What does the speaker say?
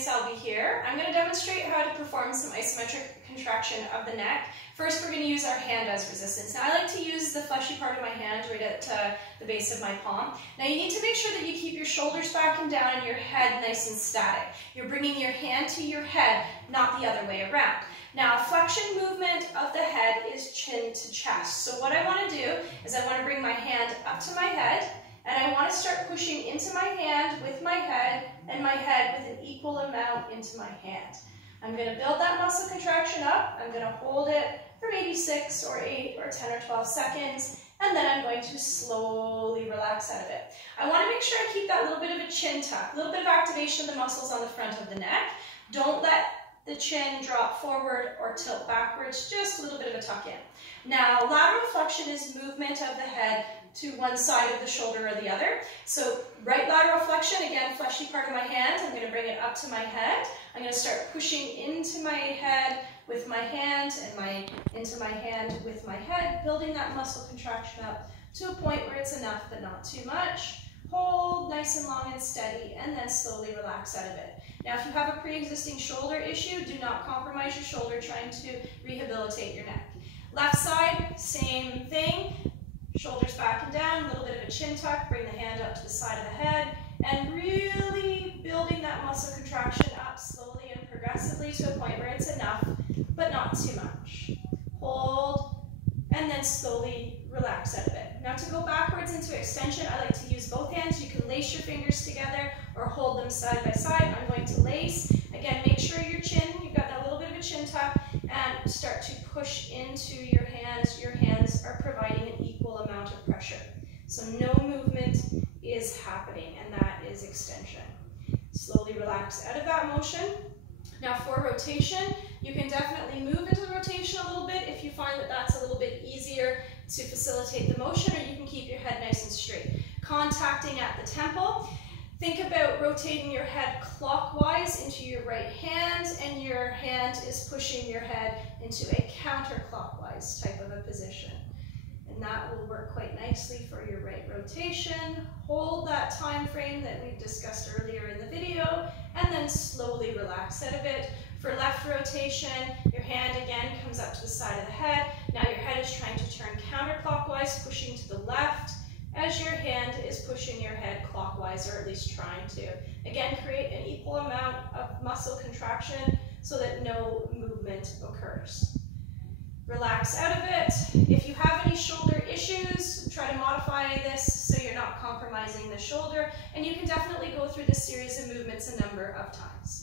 Selby here. I'm going to demonstrate how to perform some isometric contraction of the neck. First, we're going to use our hand as resistance. Now, I like to use the fleshy part of my hand right at the base of my palm. Now, you need to make sure that you keep your shoulders back and down and your head nice and static. You're bringing your hand to your head, not the other way around. Now, flexion movement of the head is chin to chest. So what I want to do is I want to bring my hand up to my head, and I want to start pushing into my hand with my head, and my head with an equal amount into my hand. I'm going to build that muscle contraction up. I'm going to hold it for maybe 6 or 8 or 10 or 12 seconds, and then I'm going to slowly relax out of it. I want to make sure I keep that little bit of a chin tuck, a little bit of activation of the muscles on the front of the neck. Don't let the chin drop forward or tilt backwards, just a little bit of a tuck in. Now, lateral flexion is movement of the head to one side of the shoulder or the other. So right lateral flexion, again, fleshy part of my hand, I'm going to bring it up to my head. I'm going to start pushing into my head with my hand and into my hand with my head, building that muscle contraction up to a point where it's enough but not too much. Hold nice and long and steady, and then slowly relax out of it. Now, if you have a pre-existing shoulder issue, do not compromise your shoulder trying to rehabilitate your neck. Left side, same thing. Shoulders back and down, a little bit of a chin tuck, bring the hand up to the side of the head, and really building that muscle contraction up slowly and progressively to a point where it's enough, but not too much. Hold, and then slowly relax out of it. Now, to go backwards into extension, I like to use both hands. You can lace your fingers together or hold them side by side. I'm going to lace. Again, make sure your chin, you've got that little bit of a chin tuck, and start to push into your hands. Your hands are providing an equal amount of pressure. So no movement is happening, and that is extension. Slowly relax out of that motion. Now, for rotation, you can definitely move into the rotation a little bit if you find that that's a little bit easier to facilitate the motion, or you can keep your head nice and straight. Contacting at the temple. Think about rotating your head clockwise into your right hand, and your hand is pushing your head into a counterclockwise type of a position. And that will work quite nicely for your right rotation. Hold that time frame that we've discussed earlier in the video, and then slowly relax out of it. For left rotation, your hand again comes up to the side of the head. Now your head is trying to turn counterclockwise, pushing to the left, as your hand is pushing your head clockwise, or at least trying to. Again, create an equal amount of muscle contraction so that no movement occurs. Relax out of it. If you have any shoulder issues, try to modify this so you're not compromising the shoulder, and you can definitely go through this series of movements a number of times.